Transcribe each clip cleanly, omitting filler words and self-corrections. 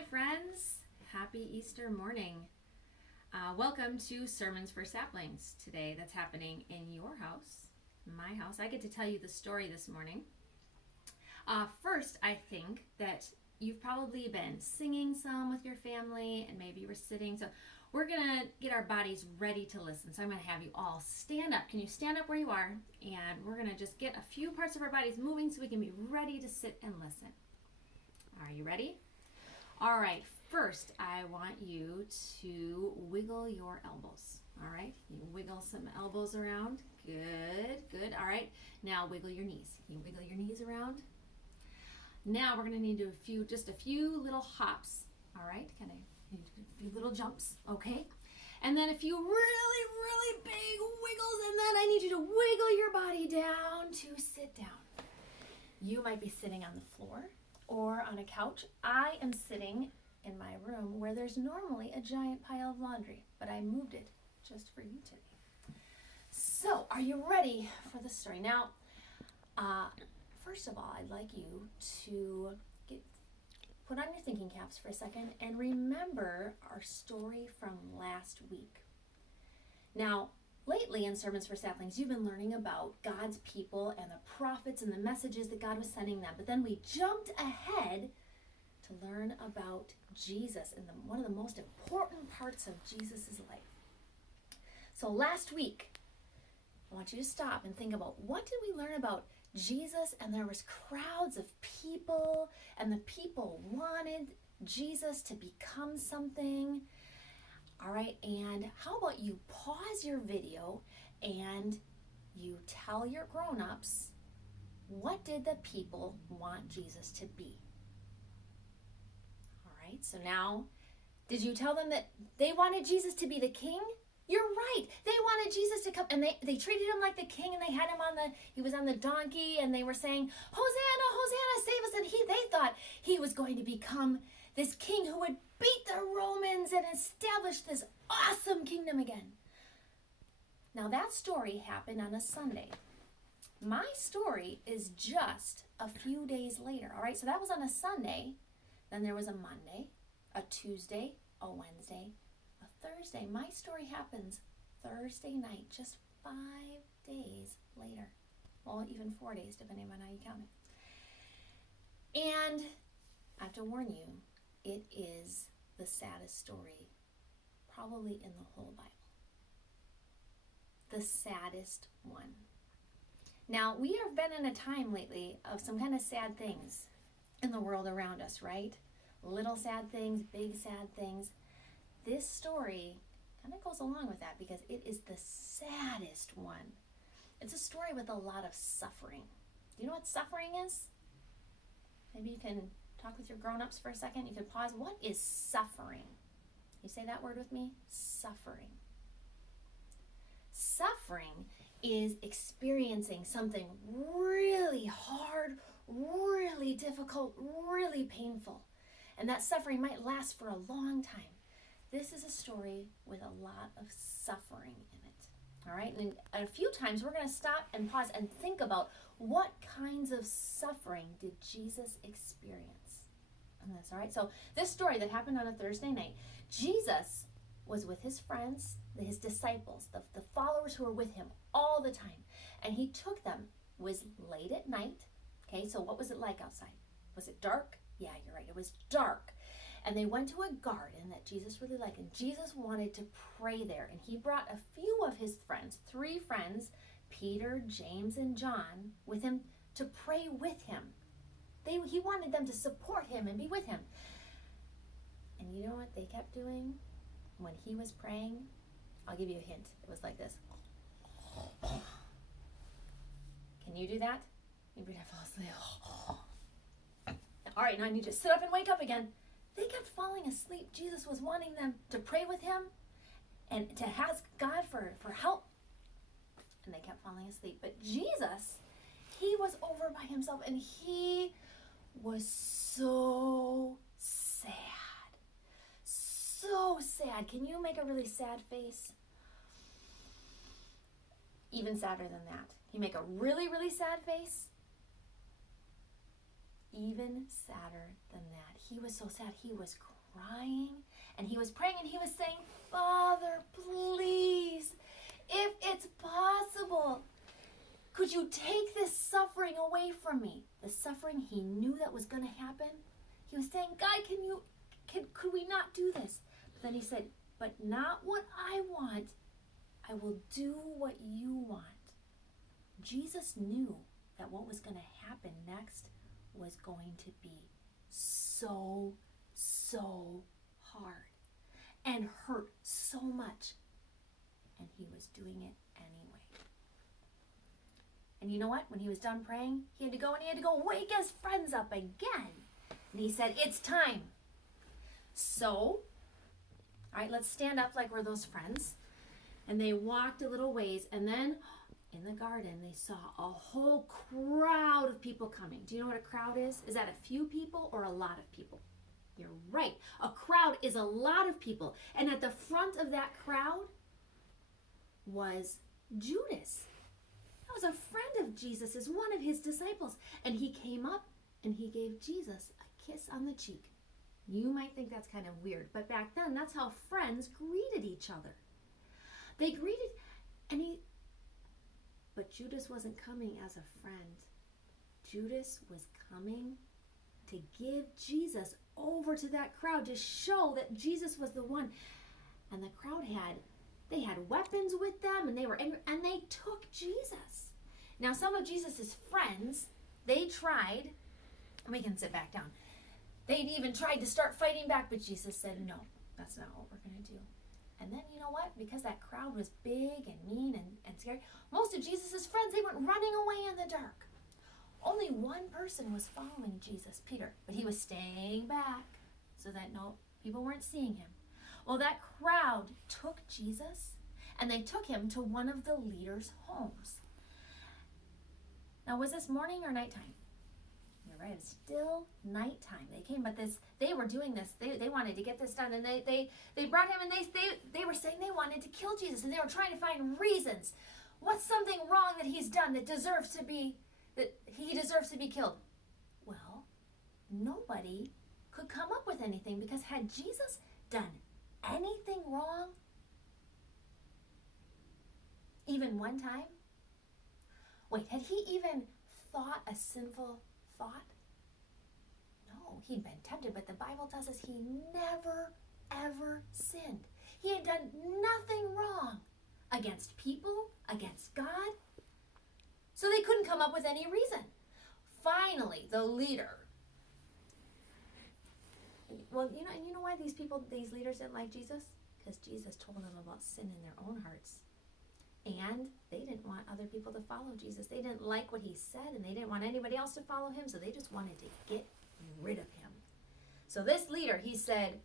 Hi, friends. Happy Easter morning. Welcome to Sermons for Saplings today. That's happening in your house, my house. I get to tell you the story this morning. First, I think that you've probably been singing some with your family and maybe you were sitting. So we're going to get our bodies ready to listen. So I'm going to have you all stand up. Can you stand up where you are? And we're going to just get a few parts of our bodies moving so we can be ready to sit and listen. Are you ready? All right, first I want you to wiggle your elbows. All right, you wiggle some elbows around. Good, good. All right, now wiggle your knees. You wiggle your knees around. Now we're going to need to do just a few little hops. All right, kind of a few little jumps, okay? And then a few really big wiggles, and then I need you to wiggle your body down to sit down. You might be sitting on the floor or on a couch. I am sitting in my room where there's normally a giant pile of laundry, but I moved it just for you today. So, are you ready for the story? Now, first of all, I'd like you to put on your thinking caps for a second and remember our story from last week. Now, lately in Sermons for Saplings, you've been learning about God's people and the prophets and the messages that God was sending them. But then we jumped ahead to learn about Jesus and one of the most important parts of Jesus' life. So last week, I want you to stop and think about, what did we learn about Jesus? And there was crowds of people, and the people wanted Jesus to become something. All right, and how about you pause your video and you tell your grown-ups, what did the people want Jesus to be? All right, so now, did you tell them that they wanted Jesus to be the king? You're right. They wanted Jesus to come, and they treated him like the king, and they had him he was on the donkey, and they were saying, Hosanna, Hosanna, save us. And they thought he was going to become this king who would beat the Romans and establish this awesome kingdom again. Now that story happened on a Sunday. My story is just a few days later, all right? So that was on a Sunday. Then there was a Monday, a Tuesday, a Wednesday, a Thursday. My story happens Thursday night, just 5 days later. Well, even 4 days, depending on how you count it. And I have to warn you, it is the saddest story probably in the whole Bible. The saddest one. Now, we have been in a time lately of some kind of sad things in the world around us, right? Little sad things, big sad things. This story kind of goes along with that because it is the saddest one. It's a story with a lot of suffering. Do you know what suffering is? Maybe you can talk with your grown-ups for a second. You can pause. What is suffering? You say that word with me? Suffering. Suffering is experiencing something really hard, really difficult, really painful. And that suffering might last for a long time. This is a story with a lot of suffering in it. All right, and a few times we're going to stop and pause and think about what kinds of suffering did Jesus experience in this. All right, so this story that happened on a Thursday night, Jesus was with his friends, his disciples, the followers who were with him all the time. And he took them. It was late at night. Okay, so what was it like outside? Was it dark? Yeah, you're right. It was dark. And they went to a garden that Jesus really liked. And Jesus wanted to pray there. And he brought a few of his friends, 3 friends, Peter, James, and John, with him to pray with him. He wanted them to support him and be with him. And you know what they kept doing when he was praying? I'll give you a hint. It was like this. Can you do that? Maybe I fall asleep. All right, now I need you to sit up and wake up again. They kept falling asleep. Jesus was wanting them to pray with him and to ask God for help. And they kept falling asleep. But Jesus, he was over by himself and he was so sad. So sad. Can you make a really sad face? Even sadder than that. Can you make a really sad face? even sadder than that. He was so sad. He was crying and he was praying and he was saying, Father, please, if it's possible, could you take this suffering away from me? The suffering he knew that was going to happen. He was saying, God, could we not do this? But then he said, but not what I want. I will do what you want. Jesus knew that what was going to happen next was going to be so hard and hurt so much. And he was doing it anyway. And you know what? When he was done praying, he had to go wake his friends up again. And he said, it's time. So, all right, let's stand up like we're those friends. And they walked a little ways, and then in the garden, they saw a whole crowd of people coming. Do you know what a crowd is? Is that a few people or a lot of people? You're right. A crowd is a lot of people. And at the front of that crowd was Judas. That was a friend of Jesus's, one of his disciples. And he came up and he gave Jesus a kiss on the cheek. You might think that's kind of weird, but back then, that's how friends greeted each other. They greeted, but Judas wasn't coming as a friend. Judas was coming to give Jesus over to that crowd to show that Jesus was the one. And the crowd had weapons with them, and they were angry, and they took Jesus. Now, some of Jesus's friends, they tried, and we can sit back down. They'd even tried to start fighting back, but Jesus said, no, that's not what we're going to do. And then, you know what? Because that crowd was big and mean and scary, most of Jesus's friends, they went running away in the dark. Only one person was following Jesus, Peter, but he was staying back so that no people weren't seeing him. Well, that crowd took Jesus, and they took him to one of the leaders' homes. Now, was this morning or nighttime? You're right, it's still nighttime. They came, but they were doing this. They wanted to get this done, and they brought him, and they were saying they wanted to kill Jesus, and they were trying to find reasons. What's something wrong that he's done that he deserves to be killed? Well, nobody could come up with anything, because had Jesus done anything wrong, even one time? Wait, had he even thought a sinful thought? No, he'd been tempted, but the Bible tells us he never, ever sinned. He had done nothing wrong against people, against God. So they couldn't come up with any reason. Finally, the leader. Well, you know why these leaders didn't like Jesus? Because Jesus told them about sin in their own hearts. And they didn't want other people to follow Jesus. They didn't like what he said, and they didn't want anybody else to follow him, so they just wanted to get rid of him. So this leader, he said,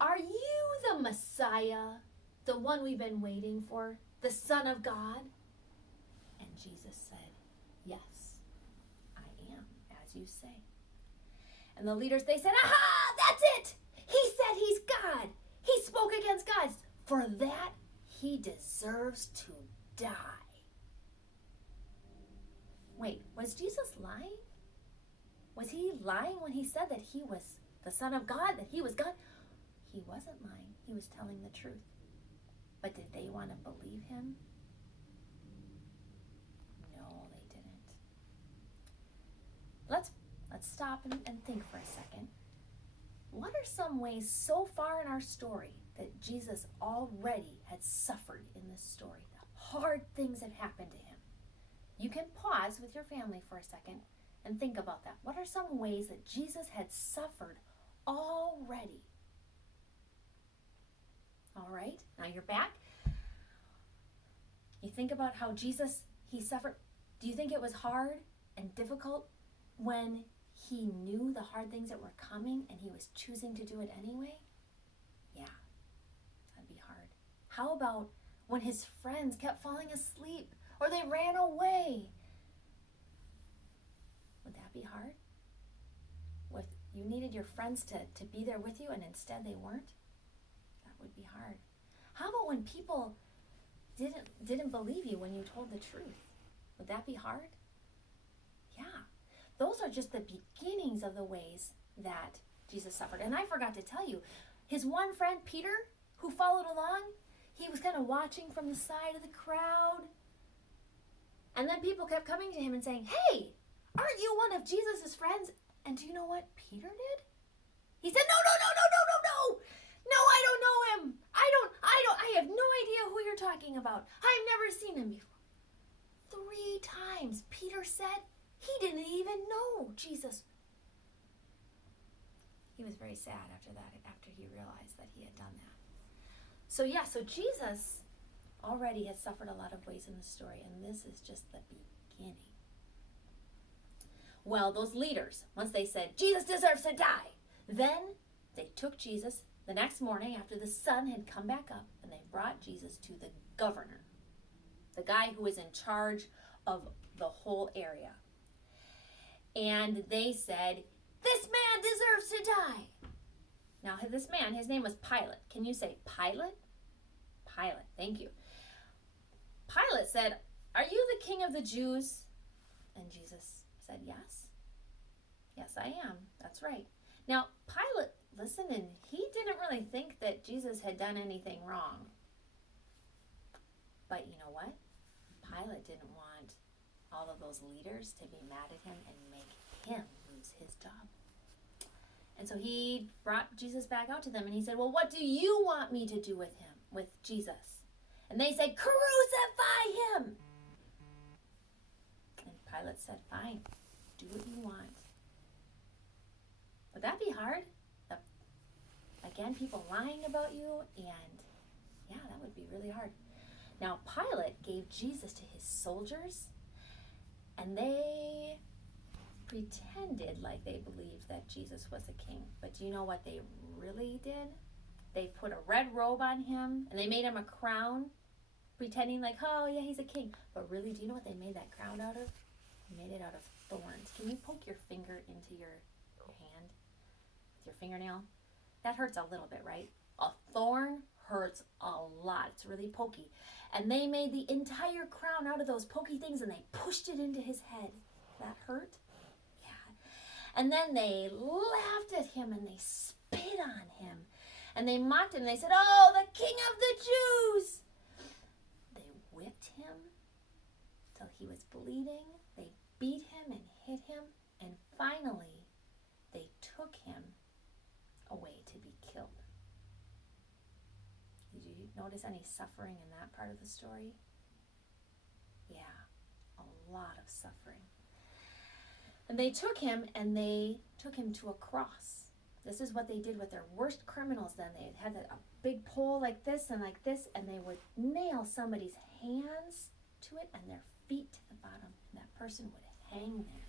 are you the Messiah, the one we've been waiting for, the Son of God? And Jesus said, yes, I am, as you say. And the leaders, they said, aha, that's it. He said he's God. He spoke against God. For that, he deserves to die. Wait, was Jesus lying? Was he lying when he said that he was the Son of God, that he was God? He wasn't lying. He was telling the truth. But did they want to believe him? No, they didn't. Let's stop and think for a second. What are some ways so far in our story that Jesus already had suffered in this story? The hard things that happened to him. You can pause with your family for a second and think about that. What are some ways that Jesus had suffered already? All right, now you're back. You think about how Jesus, he suffered. Do you think it was hard and difficult when he knew the hard things that were coming and he was choosing to do it anyway? Yeah, that'd be hard. How about when his friends kept falling asleep or they ran away? Would that be hard? If you needed your friends to be there with you and instead they weren't? That would be hard. How about when people didn't believe you when you told the truth? Would that be hard? Yeah. those are just the beginnings of the ways that Jesus suffered. And I forgot to tell you, his one friend, Peter, who followed along, he was kind of watching from the side of the crowd. And then people kept coming to him and saying, hey, aren't you one of Jesus' friends? And do you know what Peter did? He said, no. No, I don't know him. I have no idea who you're talking about. I've never seen him before. 3 times Peter said he didn't even know Jesus. He was very sad after that, after he realized that he had done that. So Jesus already has suffered a lot of ways in the story, and this is just the beginning. Well, those leaders, once they said, Jesus deserves to die, then they took Jesus the next morning after the sun had come back up, and they brought Jesus to the governor, the guy who was in charge of the whole area. And they said, this man deserves to die. Now, this man, his name was Pilate. Can you say Pilate? Pilate, thank you. Pilate said, are you the king of the Jews? And Jesus said, yes. Yes, I am. That's right. Now, Pilate listened, and he didn't really think that Jesus had done anything wrong. But you know what? Pilate didn't want all of those leaders to be mad at him and make him lose his job. And so he brought Jesus back out to them, and he said, well, what do you want me to do with him, with Jesus? And they said, crucify him. And Pilate said, fine, do what you want. Would that be hard? Again, people lying about you, and yeah, that would be really hard. Now, Pilate gave Jesus to his soldiers, and they pretended like they believed that Jesus was a king. But do you know what they really did? They put a red robe on him, and they made him a crown, pretending like, oh yeah, he's a king. But really, do you know what they made that crown out of? They made it out of thorns. Can you poke your finger into your hand with your fingernail? That hurts a little bit, right? A thorn hurts a lot. It's really pokey. And they made the entire crown out of those pokey things, and they pushed it into his head. That hurt? Yeah. And then they laughed at him, and they spit on him. And they mocked him. They said, oh, the King of the Jews. They whipped him till he was bleeding. They beat him and hit him. And finally, they took him away to be killed. Did you notice any suffering in that part of the story? Yeah, a lot of suffering. And they took him to a cross. This is what they did with their worst criminals then. They had a big pole like this, and they would nail somebody's hands to it and their feet to the bottom, and that person would hang there.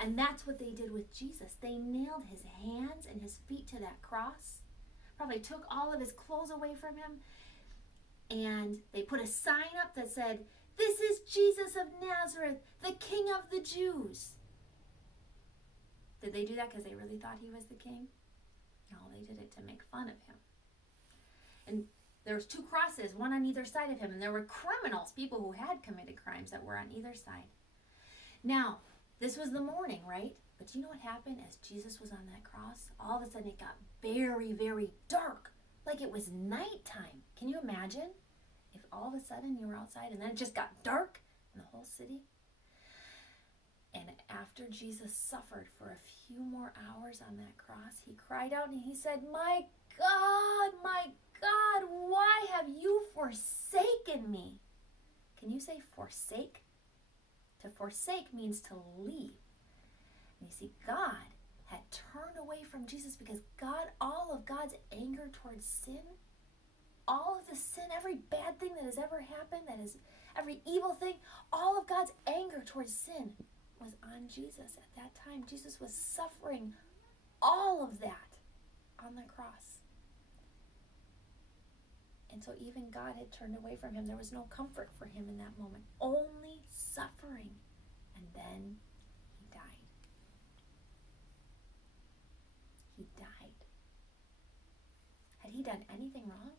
And that's what they did with Jesus. They nailed his hands and his feet to that cross, probably took all of his clothes away from him, and they put a sign up that said, this is Jesus of Nazareth, the King of the Jews. Did they do that because they really thought he was the king? No, they did it to make fun of him. And there was 2 crosses, one on either side of him, and there were criminals, people who had committed crimes that were on either side. Now, this was the morning, right? But do you know what happened as Jesus was on that cross? All of a sudden it got very, very dark, like it was nighttime. Can you imagine if all of a sudden you were outside and then it just got dark in the whole city? And after Jesus suffered for a few more hours on that cross, he cried out and he said, my God, why have you forsaken me? Can you say forsake? To forsake means to leave. And you see, God had turned away from Jesus because all of God's anger towards sin, all of the sin, every bad thing that has ever happened, every evil thing, all of God's anger towards sin was on Jesus at that time. Jesus was suffering all of that on the cross. And so even God had turned away from him. There was no comfort for him in that moment. Only suffering. And then he died. He died. Had he done anything wrong?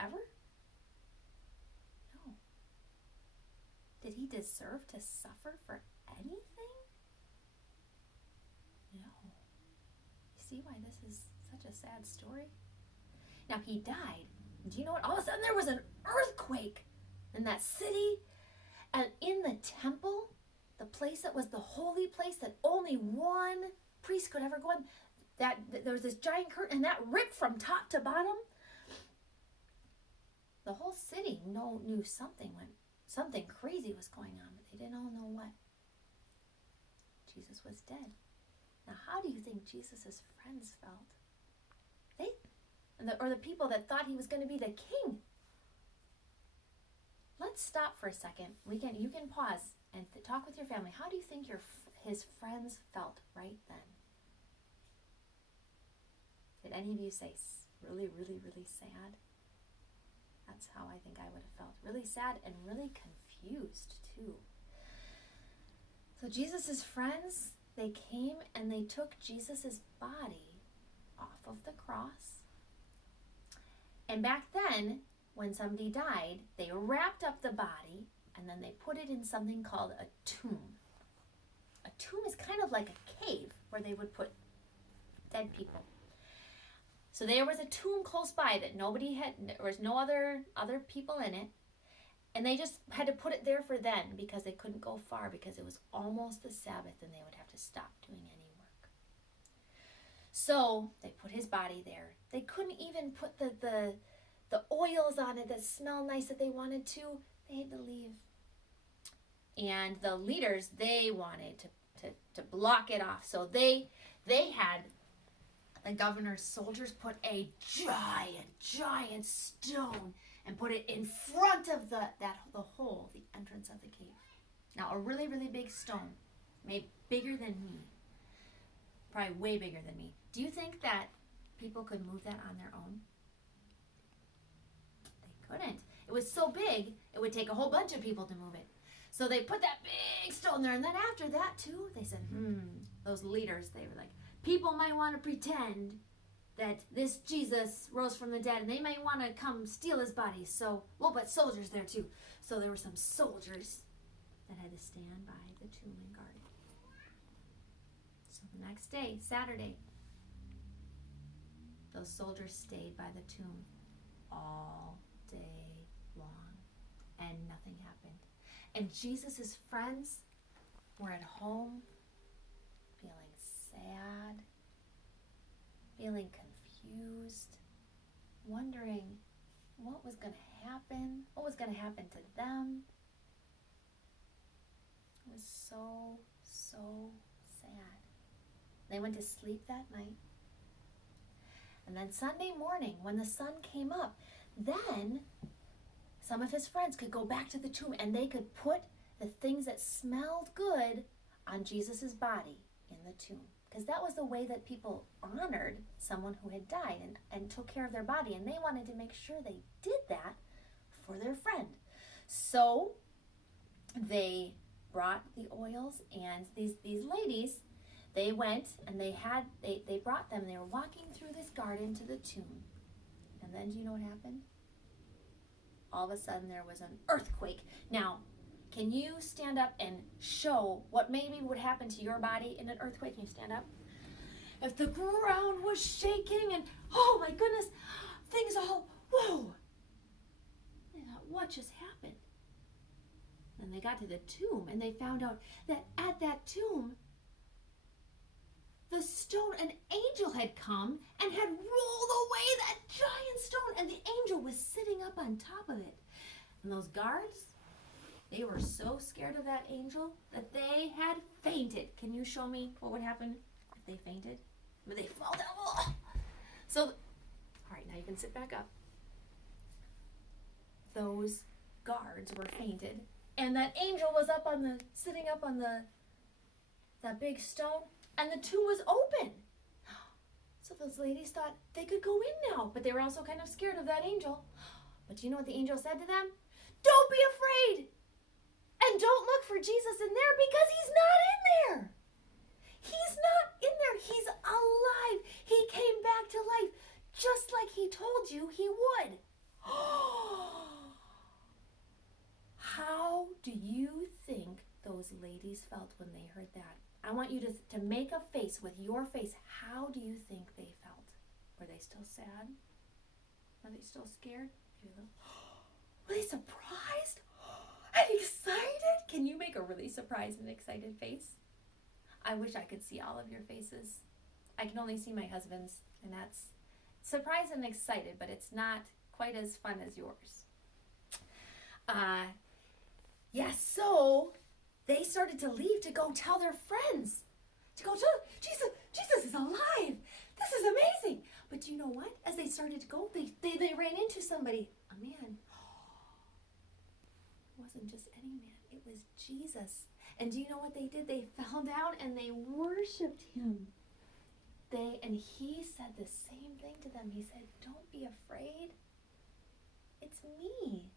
Ever? No. Did he deserve to suffer for anything? see why this is such a sad story? Now, he died. Do you know what? All of a sudden there was an earthquake in that city. And in the temple, the place that was the holy place that only one priest could ever go in, there was this giant curtain, and that ripped from top to bottom. The whole city knew something crazy was going on, but they didn't all know what. Jesus was dead. Now, how do you think Jesus' friends felt? Or the people that thought he was going to be the king. Let's stop for a second. You can pause and talk with your family. How do you think his friends felt right then? Did any of you say really, really, really sad? That's how I think I would have felt. Really sad and really confused too. So Jesus' friends, they came and they took Jesus' body off of the cross. And back then, when somebody died, they wrapped up the body and then they put it in something called a tomb. A tomb is kind of like a cave where they would put dead people. So there was a tomb close by that there was no other people in it. And they just had to put it there for then because they couldn't go far because it was almost the Sabbath and they would have to stop doing any work. So they put his body there. They couldn't even put the oils on it that smell nice that they wanted to. They had to leave. And the leaders, they wanted to block it off. So they had the governor's soldiers put a giant stone and put it in front of the hole, the entrance of the cave. Now, a really, really big stone, maybe bigger than me, probably way bigger than me. Do you think that people could move that on their own? They couldn't. It was so big, it would take a whole bunch of people to move it. So they put that big stone there, and then after that too, they said, those leaders, they were like, people might want to pretend that this Jesus rose from the dead, and they may want to come steal his body, so we'll put soldiers there too. So there were some soldiers that had to stand by the tomb and guard it. So the next day, Saturday, those soldiers stayed by the tomb all day long, and nothing happened. And Jesus' friends were at home feeling sad, feeling confused, wondering what was going to happen, what was going to happen to them. It was so sad. They went to sleep that night. And then Sunday morning, when the sun came up, then some of his friends could go back to the tomb and they could put the things that smelled good on Jesus' body in the tomb. Because that was the way that people honored someone who had died and took care of their body. And they wanted to make sure they did that for their friend. So they brought the oils, and these ladies, they went and they brought them. They were walking through this garden to the tomb. And then do you know what happened? All of a sudden there was an earthquake. Now, can you stand up and show what maybe would happen to your body in an earthquake? Can you stand up? If the ground was shaking and, oh my goodness, things all, whoa. They thought, what just happened? Then they got to the tomb and they found out that at that tomb, the stone, an angel had come and had rolled away that giant stone, and the angel was sitting up on top of it. And those guards, they were so scared of that angel that they had fainted. Can you show me what would happen if they fainted? Would they fall down? Oh. So, all right, now you can sit back up. Those guards were fainted, and that angel was sitting up on that big stone, and the tomb was open. So those ladies thought they could go in now, but they were also kind of scared of that angel. But do you know what the angel said to them? Don't be afraid, and don't look for Jesus in there, because he's not in there. He's not in there. He's alive. He came back to life, just like he told you he would. How do you think those ladies felt when they heard that? I want you to make a face with your face. How do you think they felt? Were they still sad? Were they still scared? Were they surprised? And excited? Can you make a really surprised and excited face? I wish I could see all of your faces. I can only see my husband's, and that's surprised and excited, but it's not quite as fun as yours. Yes, so they started to leave to go tell their friends. To go tell Jesus is alive. This is amazing. But do you know what? As they started to go, they ran into somebody. A man. It wasn't just any man. It was Jesus. And do you know what they did? They fell down and they worshiped him. And he said the same thing to them. He said, don't be afraid. It's me.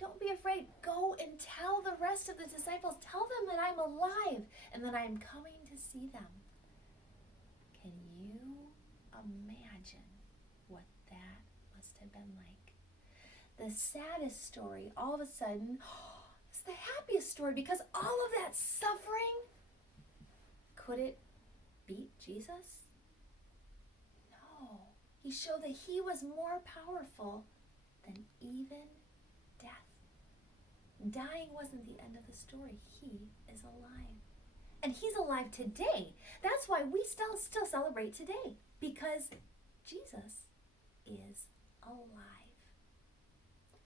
Don't be afraid. Go and tell the rest of the disciples. Tell them that I'm alive and that I'm coming to see them. Can you imagine what that must have been like? The saddest story, all of a sudden, is the happiest story, because all of that suffering, could it beat Jesus? No. He showed that he was more powerful than even death. Dying wasn't the end of the story. He is alive. And he's alive today. That's why we still celebrate today, because Jesus is alive.